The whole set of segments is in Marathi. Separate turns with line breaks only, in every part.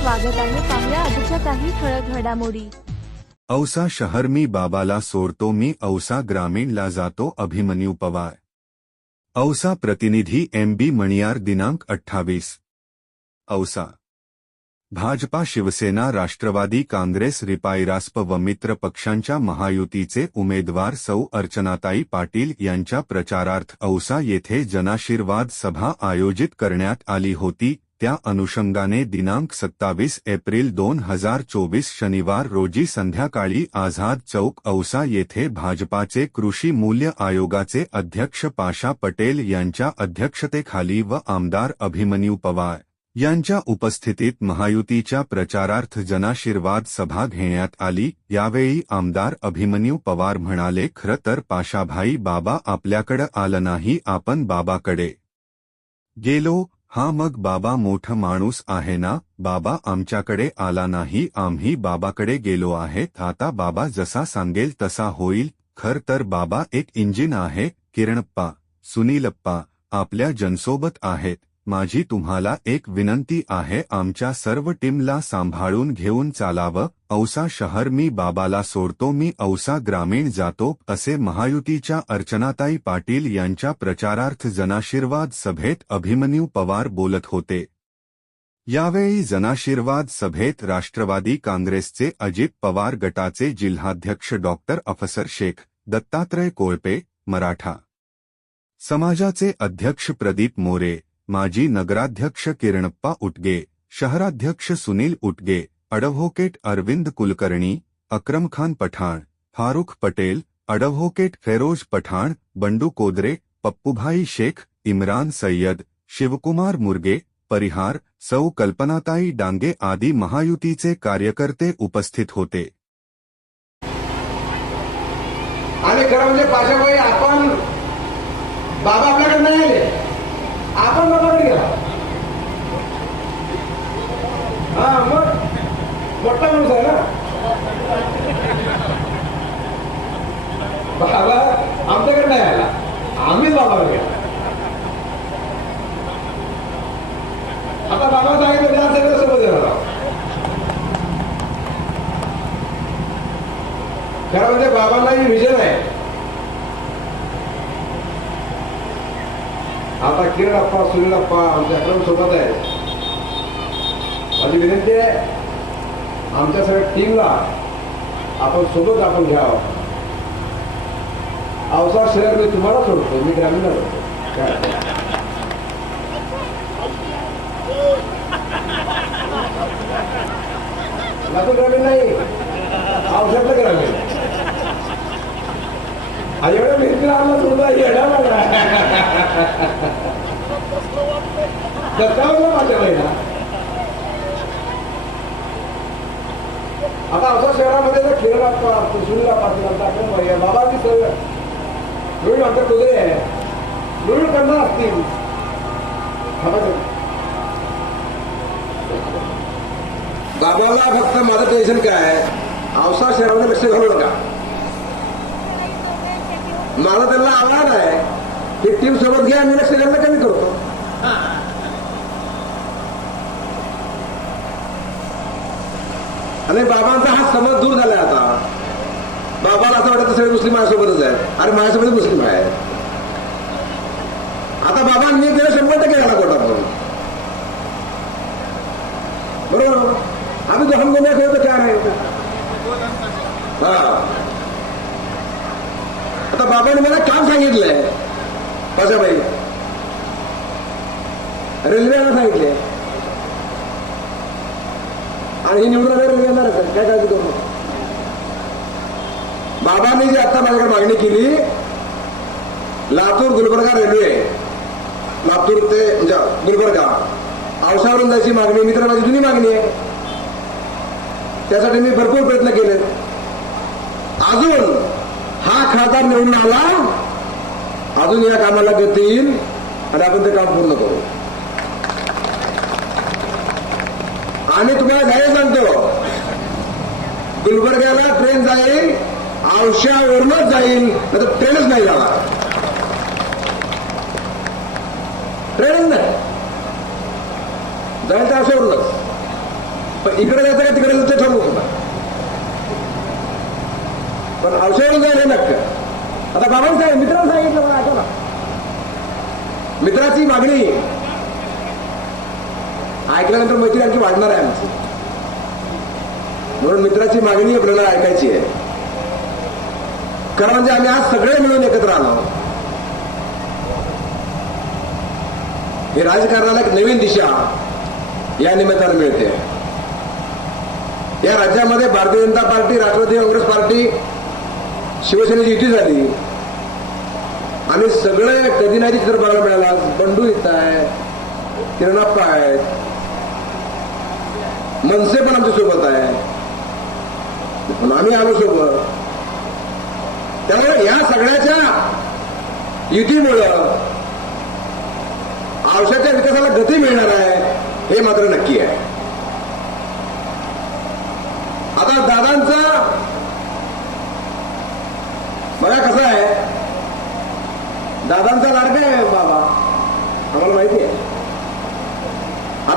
स्वागत आहे पाहुया आजच्या काही ठळक घडामोडी.
औसा शहर मी बाबाला सोडतो मी औसा ग्रामीणला जातो अभिमन्यू पवार. औसा प्रतिनिधी एम बी मणियार दिनांक अठ्ठावीस. औसा. भाजपा शिवसेना राष्ट्रवादी काँग्रेस रिपाईरास्प व मित्र पक्षांच्या महायुतीचे उमेदवार सौ अर्चनाताई पाटील यांच्या प्रचारार्थ औसा येथे जनाशीर्वाद सभा आयोजित करण्यात आली होती. त्या अनुषंगाने दिनांक सत्तावीस एप्रिल दोन हजार चोवीस शनिवार रोजी संध्याकाळी आझाद चौक औसा येथे भाजपाचे कृषी मूल्य आयोगाचे अध्यक्ष पाशा पटेल यांच्या अध्यक्षतेखाली व आमदार अभिमन्यू पवार यांच्या उपस्थितीत महायुतीच्या प्रचारार्थ जनाशीर्वाद सभा घेण्यात आली. यावेळी आमदार अभिमन्यू पवार म्हणाले खरं तर पाशाभाई बाबा आपल्याकडं आलं नाही आपण बाबाकडे गेलो. हा मग बाबा मोठ माणूस आहे ना? बाबा आमच्याकडे आला नाही आम्ही बाबाकडे गेलो आहे. आता बाबा जसा सांगेल तसा होईल. खर तर बाबा एक इंजिन आहे किरणप्पा सुनीलप्पा आपल्या जनसोबत आहेत. माझी तुम्हाला एक विनंती आहे आमच्या सर्व टीमला सांभाळून घेऊन चालावं औसा शहर मी बाबाला सोडतो मी औसा ग्रामीण जातो असे महायुतीच्या अर्चनाताई पाटील यांच्या प्रचारार्थ जनाशीर्वाद सभेत अभिमन्यू पवार बोलत होते. यावेळी जनाशीर्वाद सभेत राष्ट्रवादी काँग्रेसचे अजित पवार गटाचे जिल्हाध्यक्ष डॉक्टर अफसर शेख दत्तात्रय कोळपे मराठा समाजाचे अध्यक्ष प्रदीप मोरे माजी नगराध्यक्ष किरणप्पा उटगे शहराध्यक्ष सुनील उटगे अडव्होकेट अरविंद कुलकर्णी अक्रम खान पठाण फारुख पटेल अडव्होकेट फेरोज पठाण बंडू कोदरे पप्पूभाई शेख इम्रान सय्यद शिवकुमार मुर्गे परिहार सौ कल्पनाताई डांगे आदी महायुतीचे कार्यकर्ते उपस्थित होते.
आणि खरं म्हणजे पाशाबाई आपण बाबा आपल्याकडे नाही आले. आपण बाबाकडे गेला हा मग. मोठा माणूस आहे ना? बाबा आमच्याकडे नाही आला. आम्हीच बाबाकडे गेला आता बाबा सांगितलं सगळं सोबत येणार खरं म्हणजे बाबांना ही विजन आहे. आता किरण अप्पा सुनील अप्पा आमच्या अक्रम सोबत आहे माझी विनंती आहे आमच्या सगळ्या टीमला आपण सोबत आपण घ्यावं. अवसा शहर मी तुम्हाला सोडतो मी ग्रामीण सोडतो. काय? लातूर ग्रामीण नाही. अवसातलं ग्रामीण. एवढ्या मेहनतीला येडा माझ्या आता अशा शहरामध्ये जर खेळ लागतो सुनीला पाटील आमचा आहे बाबांची सर्व आमच्या कुदरे आहे. करणार असतील. बाबाला फक्त माझं टेन्शन काय आहे? औसा शहरामध्ये लक्ष घालू नका. मला त्यांना आव्हान आहे. हे टीम सोबत घ्या मी लक्ष घालणं कमी करतो. आणि बाबांचा हा समज दूर झालाय आता. बाबाला असं वाटतं सगळे मुस्लिम माझ्यासोबतच आहेत. अरे माझ्यासोबत मुस्लिम आहे आता बाबा मी गेलं शंभर टक्के घाला कोटा म्हणून बरोबर आम्ही तो हम गुन्हा खेळतो क्या आहे हा आता बाबाने मला काम सांगितलंय पाशाबाई रेल्वेला सांगितले आणि ही निवडून आल्यावर रेल्वे काय काळजी करू बाबांनी जी आता माझ्याकडे मागणी केली लातूर गुलबर्गा रेल्वे लातूर ते म्हणजे गुलबर्गा औसावरून जायची मागणी मी तर माझी जुनी मागणी आहे. त्यासाठी मी भरपूर प्रयत्न केले. अजून हा खासदार निवडून आला अजून या कामाला गती येईल आणि आपण ते काम पूर्ण करू. आम्ही तुम्हाला जाहीर सांगतो. गुलबर्ग्याला ट्रेन जाईल औषावरूनच जाईल नाही तर ट्रेनच नाही जाणार. ट्रेनच नाही. जाईल तर औषावरूनच पण इकडे जायचं का तिकडे जायचं ठरवू तुला पण औषधावरून जायला नक्की. आता बाबांनी सांगितलं मित्रांनी सांगितलं मला ऐका मित्राची मागणी ऐकल्यानंतर मैत्री आणखी वाढणार आहे आमची. म्हणून मित्राची मागणी आपल्याला ऐकायची आहे. खरं म्हणजे आम्ही आज सगळे मिळून एकत्र आलो. हे राजकारणाला एक नवीन दिशा या निमित्तानं मिळते. या राज्यामध्ये Bharatiya Janata Party Rashtrawadi Congress Party शिवसेनेची युती झाली. आणि सगळे कधी नाही चित्र बघायला मिळाला. बंडू येत आहे किरणाप्पा आहेत मनसे पण आमच्यासोबत आहे. पण आम्ही आलो सोबत त्यामुळे या सगळ्याच्या युतीमुळं औषधाच्या विकासाला गती मिळणार आहे हे मात्र नक्की आहे. आता दादांचा बघा कसं आहे. दादांचा लाडका आहे बाबा. आम्हाला माहिती आहे.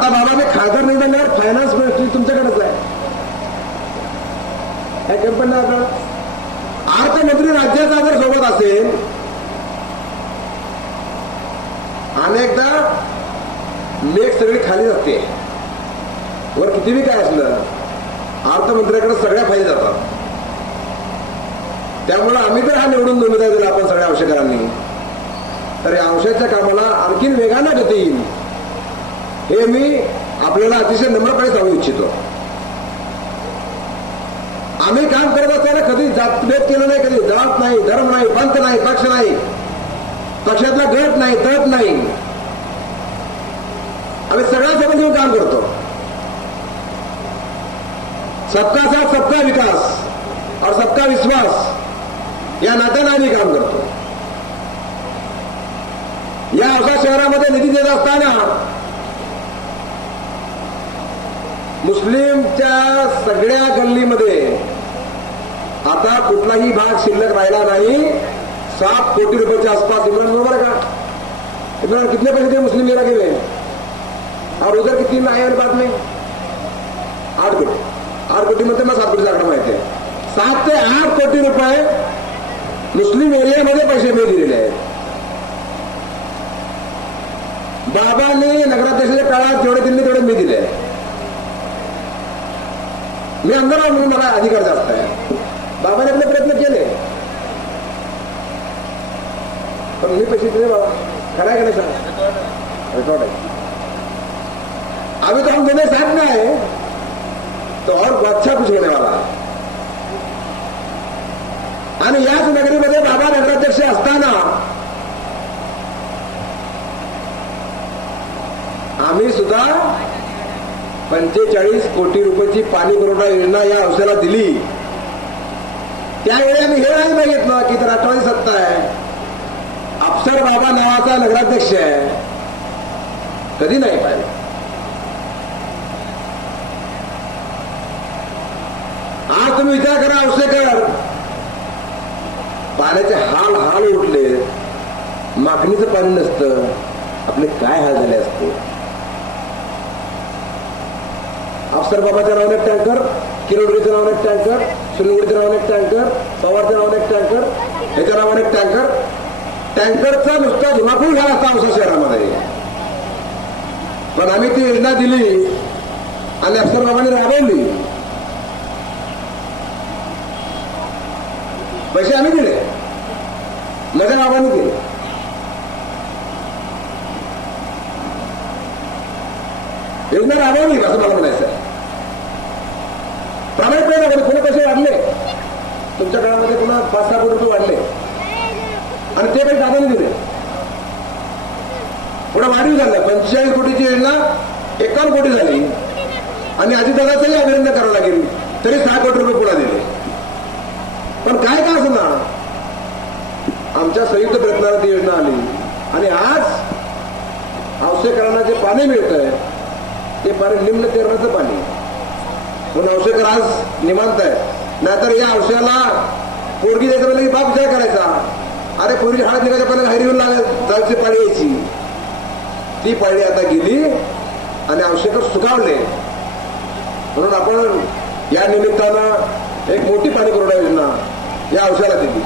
आता बाबा मी खासदार निवडल्यावर फायनान्स मिनिस्ट्री तुमच्याकडेच आहे. काय कंपनी अर्थमंत्री राज्याचा जर सोबत असेल अनेकदा मेघ सगळी खाली जाते. वर किती बी काय असलं अर्थमंत्र्याकडे सगळ्या फायदे जातात. त्यामुळे आम्ही तर हा निवडून उमेदवार दिला आपण सगळ्या औषधांनी तर या औषधाच्या कामाला आणखीन वेगानं गती येईल. हे मी आपल्याला अतिशय नम्रपणे सांगू इच्छितो. आम्ही काम करत असताना कधी जातभेद केलं नाही कधी जात नाही धर्म नाही पंथ नाही पक्ष नाही. पक्षातला गट नाही तट नाही. आम्ही सगळ्या सगळ्यांसोबत घेऊन काम करतो. सबका साथ सबका विकास और सबका विश्वास. या नात्यानं आम्ही काम करतो. या औसा शहरामध्ये निधी देत असताना मुस्लिमच्या सगळ्या गल्लीमध्ये आता कुठलाही भाग शिल्लक राहिला नाही. सात कोटी रुपयाच्या आसपास इम्रान बरोबर का? इम्रान कितने पैसे दे मुस्लिम मेरा गेले? लिए और उधर कितनी में आए में आठ कोटी. आठ कोटी मध्ये मला सात कोटीचा आकडा माहिती आहे. सात ते आठ कोटी रुपये मुस्लिम एरियामध्ये पैसे मी दिलेले आहेत. बाबांनी नगराध्यक्षाच्या काळात जेवढे दिले तेवढे मी दिले मी अंधार आहे म्हणून मला अधिकार जास्त आहे. बाबाने आपले प्रयत्न केले. पण मी पैसे दिले बाबा. खरं आहे का नाही सांग रेकॉर्ड आहे. अभी तो हम दोनों साथ में आए तो और अच्छा कुछ होने वाला. आणि याच नगरीमध्ये बाबा नगराध्यक्ष असताना आम्ही सुद्धा पंचेचाळीस कोटी रुपयाची पाणी पुरवठा योजना या औषधाला दिली. त्यावेळी आम्ही हे नाही बघितलं की तर राष्ट्रवादी सत्ता आहे. अफसर बाबा नावाचा नगराध्यक्ष आहे. कधी नाही पाहिलं. आज तुम्ही विचार करा औसेकर पाण्याचे हाल हाल उठले. मागणीचं पाणी नसतं. आपले काय हाल झाले असते? भास्कर बाबाच्या नावाने टँकर किरोडीच्या नावाने एक टँकर सुनीलगडच्या नावाने एक टँकर पवारच्या नावाने एक टँकर ह्याच्या नावाने एक टँकर टँकरचा नुसता धुमाकूळ झाला असता आमच्या शहरामध्ये. पण आम्ही ती योजना दिली आणि अफसर बाबांनी राबवली. पैसे आम्ही दिले. नगर बाबांनी दिले. योजना राबवली असं मला म्हणायचं आहे. नाही ना पुणे पैसे वाढले. तुमच्या काळामध्ये पुन्हा पाच सहा कोटी रुपये वाढले. आणि ते काही दादाने दिले. पुढे वाढीव झालं. पंचेचाळीस कोटीची योजना एकावन्न कोटी झाली. आणि अजितदादाचंही अभिनंदन करावं लागेल. तरी सहा कोटी रुपये पुन्हा दिले. पण काय का असं ना? आमच्या संयुक्त प्रयत्नाने ती योजना आली. आणि आज औषधकरणाचे पाणी मिळत आहे ते पाणी निम्न तेरणाचं पाणी. म्हणून औषधकर आज निवांत आहे. नाहीतर या औषधाला पोरगी द्यायचं की बाप विचार करायचा? अरे पोरगी हळद निघायच्या पहिल्या घरी येऊन लागत जायची पाळी यायची. ती पाळी आता गेली आणि औषधकर सुकावले. म्हणून आपण या निमित्तानं एक मोठी पाणी पुरवठा योजना या औषधाला दिली.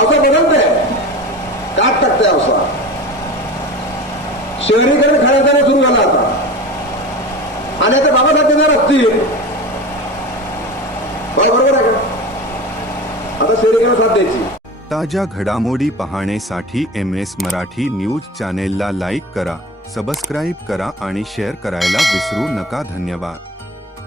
औसा बदलत आहे. काट टाकते औषध. शहरीकरण खऱ्या सुरू झाला आता. आणि आता बाबासाहेब देणार असतील. बरोबर आहे. का आता शहरीकरण साथ द्यायची.
ताज्या घडामोडी पाहण्यासाठी एम एस मराठी न्यूज चॅनेलला लाईक करा सबस्क्राईब करा आणि शेअर करायला विसरू नका. धन्यवाद.